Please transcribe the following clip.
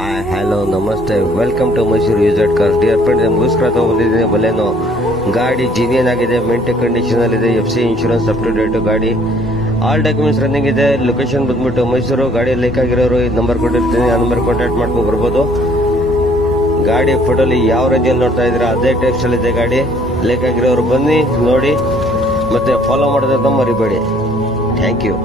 Hi hello ನಮಸ್ತೆ, welcome to Mysuru used car. Dear friends, ನಮಗೋಸ್ಕರ ತಗೊಂಡಿದ್ದೀನಿ ಬಲೆನೋ ಗಾಡಿ. ಜಿನಿಯನ್ ಆಗಿದೆ, ಮೆಂಟೆ ಕಂಡೀಷನ್ ಅಲ್ಲಿ ಇದೆ. FC insurance up to date ಗಾಡಿ. ಆಲ್ ಡಾಕ್ಯುಮೆಂಟ್ಸ್ ರನ್ನಿಂಗ್ ಇದೆ. ಲೊಕೇಶನ್ ಬಂದ್ಬಿಟ್ಟು ಮೈಸೂರು. ಗಾಡಿ ಲೈಕ್ ಆಗಿರೋರು ಈ ನಂಬರ್ ಕೊಟ್ಟಿರ್ತೀನಿ, ಆ ನಂಬರ್ ಕಾಂಟ್ಯಾಕ್ಟ್ ಮಾಡ್ಕೊಂಡು ಬರ್ಬೋದು. ಗಾಡಿ ಫೋಟೋಲಿ ಯಾವ ರೇಂಜಲ್ಲಿ ನೋಡ್ತಾ ಇದ್ದೀರಾ ಅದೇ ಟೆಕ್ಸ್ಟ್ ಅಲ್ಲಿ ಇದೆ ಗಾಡಿ. ಲೈಕ್ ಆಗಿರೋರು ಬನ್ನಿ ನೋಡಿ, ಮತ್ತೆ ಫಾಲೋ ಮಾಡೋದನ್ನ ಮರಿಬೇಡಿ. Thank you.